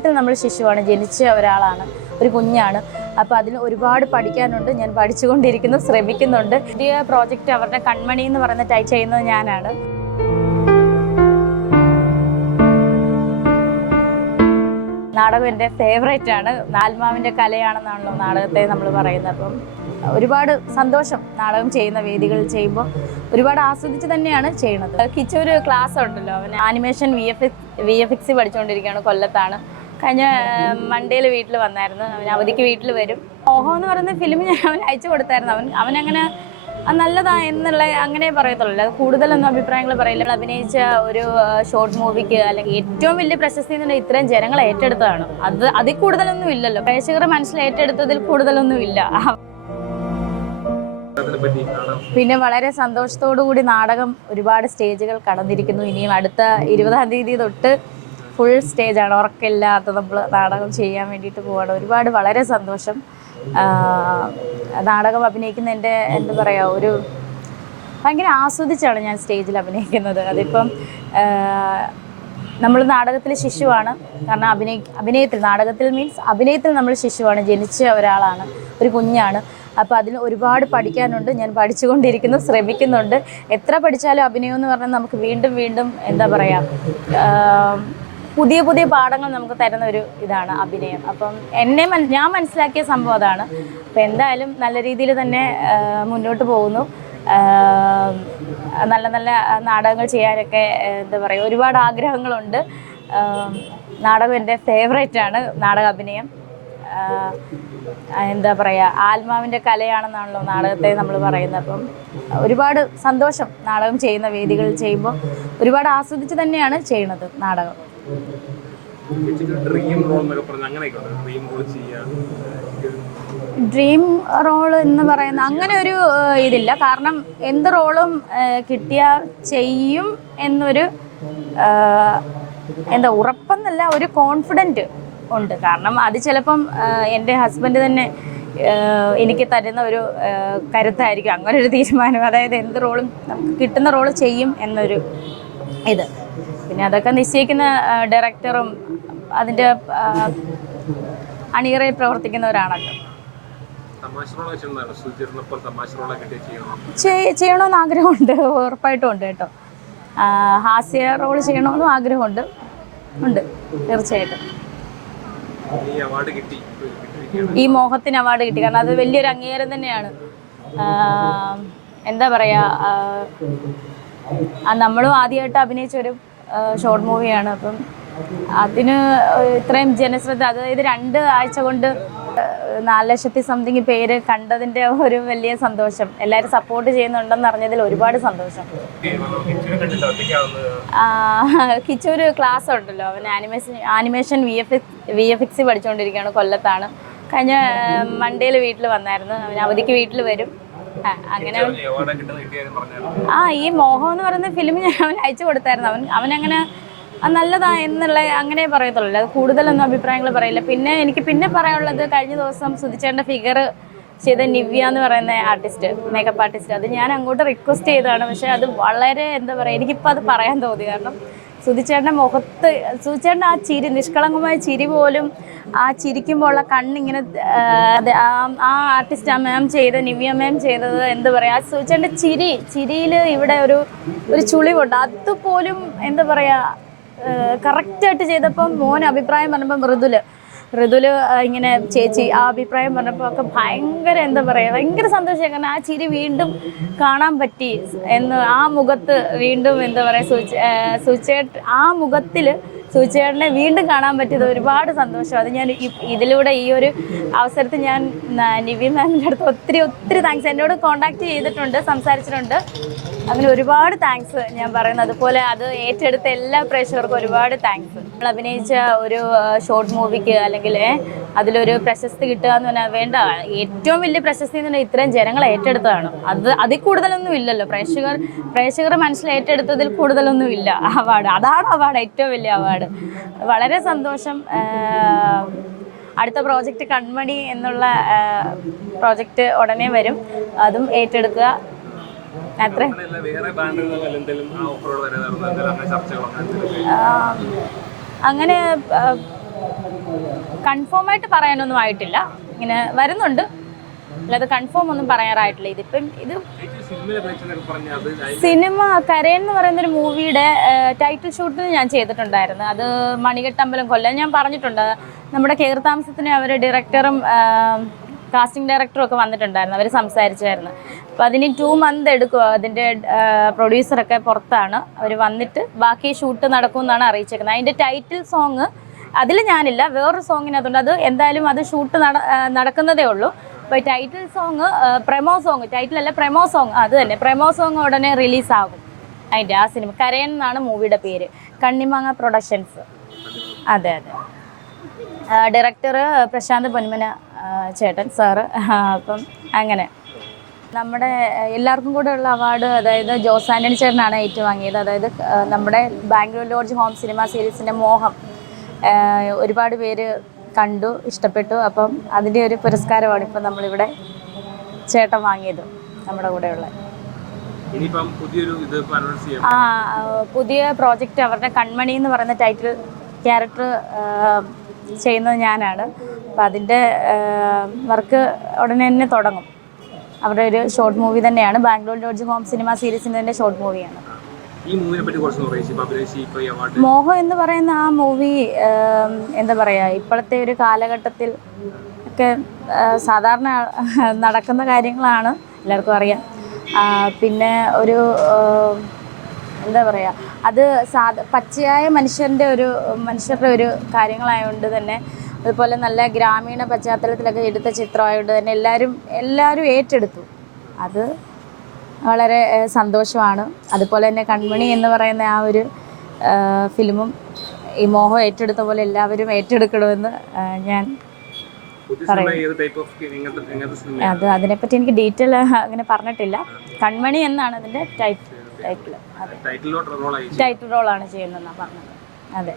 അഭിനയത്തിൽ നമ്മൾ ശിശുവാണ്, ജനിച്ച ഒരാളാണ്, ഒരു കുഞ്ഞാണ്. അപ്പോൾ അതിൽ ഒരുപാട് പഠിക്കാനുണ്ട്. ഞാൻ പഠിച്ചുകൊണ്ടിരിക്കുന്നു, ശ്രമിക്കുന്നുണ്ട്. പുതിയ പ്രോജക്റ്റ് അവരുടെ കൺമണി എന്ന് പറയുന്ന ടൈപ്പ് ചെയ്യുന്നത് ഞാനാണ്. നാടകം എൻ്റെ ഫേവറേറ്റ് ആണ്. ആത്മാവിൻ്റെ കലയാണെന്നാണല്ലോ നാടകത്തെ നമ്മൾ പറയുന്നത്. അപ്പം ഒരുപാട് സന്തോഷം നാടകം ചെയ്യുന്ന വേദികളിൽ ചെയ്യുമ്പോൾ ഒരുപാട് ആസ്വദിച്ച് തന്നെയാണ് ചെയ്യുന്നത്. കിച്ചു ഒരു ക്ലാസ് ഉണ്ടല്ലോ, അവൻ ആനിമേഷൻ VFX പഠിച്ചുകൊണ്ടിരിക്കുകയാണ്, കൊല്ലത്താണ്. കഴിഞ്ഞ മൺഡേയിൽ വീട്ടിൽ വന്നായിരുന്നു. അവൻ അവധിക്ക് വീട്ടിൽ വരും. മോഹം എന്ന് പറയുന്ന ഫിലിം ഞാൻ അവൻ അയച്ചു കൊടുത്തായിരുന്നു. അവനങ്ങനെ നല്ലതാ എന്നുള്ള അങ്ങനെ പറയത്തുള്ളൂ, അത് കൂടുതലൊന്നും അഭിപ്രായങ്ങൾ പറയില്ല. അഭിനയിച്ച ഒരു ഷോർട്ട് മൂവിക്ക് അല്ലെങ്കിൽ ഏറ്റവും വലിയ പ്രശസ്തി എന്ന് പറഞ്ഞാൽ ഇത്രയും ജനങ്ങൾ ഏറ്റെടുത്തതാണ്. അതിൽ കൂടുതലൊന്നും ഇല്ലല്ലോ, പ്രേക്ഷകരുടെ മനസ്സിൽ ഏറ്റെടുത്തതിൽ കൂടുതലൊന്നും ഇല്ല. പിന്നെ വളരെ സന്തോഷത്തോടു കൂടി നാടകം ഒരുപാട് സ്റ്റേജുകൾ കടന്നിരിക്കുന്നു. ഇനിയും അടുത്ത 20-ാം തീയതി തൊട്ട് ഫുൾ സ്റ്റേജാണ്, ഉറക്കമില്ലാത്ത നമ്മൾ നാടകം ചെയ്യാൻ വേണ്ടിയിട്ട് പോവാണ്. ഒരുപാട് വളരെ സന്തോഷം. നാടകം അഭിനയിക്കുന്നതിൻ്റെ എന്താ പറയുക, ഒരു ഭയങ്കര ആസ്വദിച്ചാണ് ഞാൻ സ്റ്റേജിൽ അഭിനയിക്കുന്നത്. അതിപ്പം നമ്മൾ നാടകത്തിൽ ശിശുവാണ്, കാരണം അഭിനയത്തിൽ നാടകത്തിൽ മീൻസ് അഭിനയത്തിൽ നമ്മൾ ശിശുവാണ്, ജനിച്ച ഒരാളാണ്, ഒരു കുഞ്ഞാണ്. അപ്പോൾ അതിൽ ഒരുപാട് പഠിക്കാനുണ്ട്. ഞാൻ പഠിച്ചുകൊണ്ടിരിക്കുന്നു, ശ്രമിക്കുന്നുണ്ട്. എത്ര പഠിച്ചാലും അഭിനയം എന്ന് പറഞ്ഞാൽ നമുക്ക് വീണ്ടും വീണ്ടും എന്താ പറയുക, പുതിയ പുതിയ പാഠങ്ങൾ നമുക്ക് തരുന്ന ഒരു ഇതാണ് അഭിനയം. അപ്പം ഞാൻ മനസ്സിലാക്കിയ സംഭവം അതാണ്. അപ്പം എന്തായാലും നല്ല രീതിയിൽ തന്നെ മുന്നോട്ട് പോകുന്നു. നല്ല നല്ല നാടകങ്ങൾ ചെയ്യാനൊക്കെ എന്താ പറയുക, ഒരുപാട് ആഗ്രഹങ്ങളുണ്ട്. നാടകം എൻ്റെ ഫേവറേറ്റ് ആണ്, നാടക അഭിനയം. എന്താ പറയുക, ആത്മാവിൻ്റെ കലയാണെന്നാണല്ലോ നാടകത്തെ നമ്മൾ പറയുന്നത്. അപ്പം ഒരുപാട് സന്തോഷം നാടകം ചെയ്യുന്ന വേദികളിൽ ചെയ്യുമ്പോൾ ഒരുപാട് ആസ്വദിച്ച് തന്നെയാണ് ചെയ്യുന്നത് നാടകം. ഡ്രീം റോൾ എന്ന് പറയുന്ന അങ്ങനെ ഒരു ഇതില്ല. കാരണം എന്ത് റോളും കിട്ടിയാൽ ചെയ്യും എന്നൊരു എന്താ ഉറപ്പെന്നല്ല, ഒരു കോൺഫിഡൻറ്റ് ഉണ്ട്. കാരണം അത് ചിലപ്പം എൻ്റെ ഹസ്ബൻഡ് തന്നെ എനിക്ക് തരുന്ന ഒരു കരുത്തായിരിക്കും, അങ്ങനെ ഒരു തീരുമാനം. അതായത് എന്ത് റോളും നമുക്ക് കിട്ടുന്ന റോള് ചെയ്യും എന്നൊരു ഇത്. പിന്നെ അതൊക്കെ നിശ്ചയിക്കുന്ന ഡയറക്ടറും അതിൻ്റെ അണിയറയിൽ പ്രവർത്തിക്കുന്നവരാണല്ലോ. ചെയ്യണമെന്ന് ആഗ്രഹമുണ്ട്, ഉറപ്പായിട്ടും ഉണ്ട് കേട്ടോ. ഹാസ്യ റോൾ ചെയ്യണമെന്നും ആഗ്രഹമുണ്ട്, തീർച്ചയായിട്ടും. ഈ മോഹത്തിന് അവാർഡ് കിട്ടി, കാരണം അത് വലിയൊരു അംഗീകാരം തന്നെയാണ്. എന്താ പറയുക, നമ്മളും ആദ്യമായിട്ട് അഭിനയിച്ചൊരു ഷോർട്ട് മൂവിയാണ്. അപ്പം അതിന് ഇത്രയും ജനശ്രദ്ധ, അതായത് 2 ആഴ്ച കൊണ്ട് 4,00,000 സംതിങ് പേര് കണ്ടതിൻ്റെ ഒരു വലിയ സന്തോഷം. എല്ലാവരും സപ്പോർട്ട് ചെയ്യുന്നുണ്ടെന്ന് അറിഞ്ഞതിൽ ഒരുപാട് സന്തോഷം. കിച്ചു ഒരു ക്ലാസ് ഉണ്ടല്ലോ, അവൻ ആനിമേഷൻ VFX പഠിച്ചുകൊണ്ടിരിക്കുകയാണ്, കൊല്ലത്താണ്. കഴിഞ്ഞ മൺഡേയിൽ വീട്ടിൽ വന്നായിരുന്നു. അവൻ അവധിക്ക് വീട്ടിൽ വരും. അങ്ങനെ ഈ മോഹം എന്ന് പറയുന്ന ഫിലിം ഞാൻ അവൻ അയച്ചു കൊടുത്തായിരുന്നു. അവനങ്ങനെ നല്ലതാ എന്നുള്ള അങ്ങനെ പറയത്തുള്ളൂ, അത് കൂടുതലൊന്നും അഭിപ്രായങ്ങൾ പറയില്ല. പിന്നെ എനിക്ക് പറയാനുള്ളത്, കഴിഞ്ഞ ദിവസം സുധിച്ചേട്ടൻ്റെ ഫിഗർ ചെയ്ത നിവ്യ എന്ന് പറയുന്ന ആർട്ടിസ്റ്റ്, മേക്കപ്പ് ആർട്ടിസ്റ്റ്, അത് ഞാൻ അങ്ങോട്ട് റിക്വസ്റ്റ് ചെയ്തതാണ്. പക്ഷേ അത് വളരെ എന്താ പറയുക, എനിക്കിപ്പോൾ അത് പറയാൻ തോന്നി. കാരണം സുധിച്ചേട്ടൻ്റെ മുഖത്ത്, സുധിച്ചേട്ടൻ്റെ ആ ചിരി, നിഷ്കളങ്കമായ ചിരി പോലും, ആ ചിരിക്കുമ്പോൾ ഉള്ള കണ്ണിങ്ങനെ, ആ ആർട്ടിസ്റ്റ്, ആ മാം ചെയ്ത, നിവ്യ മാം ചെയ്തത് എന്താ പറയുക, ആ സുധിച്ചേട്ടൻ്റെ ചിരിയിൽ ഇവിടെ ഒരു ചുളിവുണ്ട്. അതുപോലും എന്താ പറയുക, കറക്റ്റായിട്ട് ചെയ്തപ്പം മോൻ അഭിപ്രായം പറഞ്ഞപ്പം ഋതുല് ഇങ്ങനെ ചേച്ചി ആ അഭിപ്രായം പറഞ്ഞപ്പോൾ ഒക്കെ ഭയങ്കര എന്താ പറയുക, ഭയങ്കര സന്തോഷമായി. കാരണം ആ ചിരി വീണ്ടും കാണാൻ പറ്റി എന്ന്, ആ മുഖത്ത് വീണ്ടും എന്താ പറയുക, ആ മുഖത്തിൽ സുചേട്ടനെ വീണ്ടും കാണാൻ പറ്റിയത് ഒരുപാട് സന്തോഷം. അത് ഞാൻ ഇതിലൂടെ ഈ ഒരു അവസരത്തിൽ ഞാൻ നിവ്യ മാമിൻ്റെ അടുത്ത് ഒത്തിരി താങ്ക്സ്. എന്നോട് കോൺടാക്റ്റ് ചെയ്തിട്ടുണ്ട്, സംസാരിച്ചിട്ടുണ്ട്. അങ്ങനെ ഒരുപാട് താങ്ക്സ് ഞാൻ പറയുന്നത്. അതുപോലെ അത് ഏറ്റെടുത്ത എല്ലാ പ്രേക്ഷകർക്കും ഒരുപാട് താങ്ക്സ്. നമ്മൾ അഭിനയിച്ച ഒരു ഷോർട്ട് മൂവിക്ക് അല്ലെങ്കിൽ അതിലൊരു പ്രശസ്തി കിട്ടുക എന്ന് പറഞ്ഞാൽ വേണ്ട, ഏറ്റവും വലിയ പ്രശസ്തി എന്ന് പറഞ്ഞാൽ ഇത്രയും ജനങ്ങൾ ഏറ്റെടുത്തതാണ്. അതിൽ കൂടുതലൊന്നും ഇല്ലല്ലോ, പ്രേക്ഷകരുടെ മനസ്സിൽ ഏറ്റെടുത്തതിൽ കൂടുതലൊന്നും ഇല്ല അവാർഡ്. അതാണ് അവാർഡ്, ഏറ്റവും വലിയ അവാർഡ്. വളരെ സന്തോഷം. അടുത്ത പ്രോജക്റ്റ് കൺമണി എന്നുള്ള പ്രോജക്റ്റ് ഉടനെ വരും, അതും ഏറ്റെടുക്കുക. അത്ര അങ്ങനെ കൺഫേം ആയിട്ട് പറയാനൊന്നും ആയിട്ടില്ല, ഇങ്ങനെ വരുന്നുണ്ട്, അല്ലാതെ കൺഫേം ഒന്നും പറയാറായിട്ടില്ല. ഇതിപ്പം ഇത് സിനിമ കരയൻ എന്ന് പറയുന്ന ഒരു മൂവിയുടെ ടൈറ്റിൽ ഷൂട്ടിൽ ഞാൻ ചെയ്തിട്ടുണ്ടായിരുന്നു. അത് മണികെട്ടമ്പലം കൊല്ലം. ഞാൻ പറഞ്ഞിട്ടുണ്ട്, നമ്മുടെ കേരളതാമസത്തിന് അവർ ഡയറക്ടറും കാസ്റ്റിംഗ് ഡയറക്ടറും ഒക്കെ വന്നിട്ടുണ്ടായിരുന്നു, അവർ സംസാരിച്ചായിരുന്നു. അപ്പോൾ അതിന് 2 months എടുക്കും. അതിൻ്റെ പ്രൊഡ്യൂസറൊക്കെ പുറത്താണ്, അവർ വന്നിട്ട് ബാക്കി ഷൂട്ട് നടക്കുമെന്നാണ് അറിയിച്ചേക്കുന്നത്. അതിൻ്റെ ടൈറ്റിൽ സോങ് അതിൽ ഞാനില്ല, വേറൊരു സോങ്ങിനകത്തുണ്ട്. അത് എന്തായാലും അത് ഷൂട്ട് നടക്കുന്നതേ ഉള്ളൂ. അപ്പോൾ ടൈറ്റിൽ സോങ്, പ്രമോ സോങ്, ടൈറ്റിലല്ല പ്രമോ സോങ്, അത് തന്നെ പ്രമോ സോങ് ഉടനെ റിലീസാകും. അതിൻ്റെ ആ സിനിമ കരയൻ എന്നാണ് മൂവിയുടെ പേര്, കണ്ണിമാങ്ങ പ്രൊഡക്ഷൻസ്. അതെ അതെ. ഡയറക്ടർ പ്രശാന്ത് പൊന്മന ചേട്ടൻ സാറ്. അപ്പം അങ്ങനെ നമ്മുടെ എല്ലാവർക്കും കൂടെ ഉള്ള അവാർഡ്, അതായത് ജോസ് ആൻ്റണി ചേട്ടനാണ് ഏറ്റുവാങ്ങിയത്. അതായത് നമ്മുടെ ബാംഗ്ലൂർ ലോഡ്ജ് ഹോം സിനിമ സീരീസിൻ്റെ മോഹം ഒരുപാട് പേര് കണ്ടു, ഇഷ്ടപ്പെട്ടു. അപ്പം അതിൻ്റെ ഒരു പുരസ്കാരമാണ് ഇപ്പം നമ്മളിവിടെ ചേട്ടൻ വാങ്ങിയത്, നമ്മുടെ കൂടെയുള്ള. പുതിയ പ്രോജക്റ്റ് അവരുടെ കൺമണി എന്ന് പറയുന്ന ടൈറ്റിൽ ക്യാരക്ടർ ചെയ്യുന്നത് ഞാനാണ്. അപ്പം അതിൻ്റെ വർക്ക് ഉടനെ തന്നെ തുടങ്ങും. അവരുടെ ഒരു ഷോർട്ട് മൂവി തന്നെയാണ്, ബാംഗ്ലൂർ ലോഡ്ജ് ഹോം സിനിമ സീരീസിൻ്റെ തന്നെ ഷോർട്ട് മൂവിയാണ്. മോഹം എന്ന് പറയുന്ന ആ മൂവി എന്താ പറയുക, ഇപ്പോഴത്തെ ഒരു കാലഘട്ടത്തിൽ ഒക്കെ സാധാരണ നടക്കുന്ന കാര്യങ്ങളാണ്, എല്ലാവർക്കും അറിയാം. പിന്നെ ഒരു എന്താ പറയുക, അത് പച്ചയായ മനുഷ്യരുടെ ഒരു കാര്യങ്ങളായതുകൊണ്ട് തന്നെ, അതുപോലെ നല്ല ഗ്രാമീണ പശ്ചാത്തലത്തിലൊക്കെ എടുത്ത ചിത്രമായതുകൊണ്ട് തന്നെ എല്ലാവരും ഏറ്റെടുത്തു. അത് വളരെ സന്തോഷമാണ്. അതുപോലെ തന്നെ കൺമണി എന്ന് പറയുന്ന ആ ഒരു ഫിലിമും ഈ മോഹം ഏറ്റെടുത്ത പോലെ എല്ലാവരും ഏറ്റെടുക്കണമെന്ന് ഞാൻ അതിനെപ്പറ്റി എനിക്ക് ഡീറ്റെയിൽ അങ്ങനെ പറഞ്ഞിട്ടില്ല. കൺമണി എന്നാണ് അതിൻ്റെ ടൈറ്റിൽ റോളാണ് ചെയ്യുന്നതെന്നാണ് പറഞ്ഞത്. അതെ.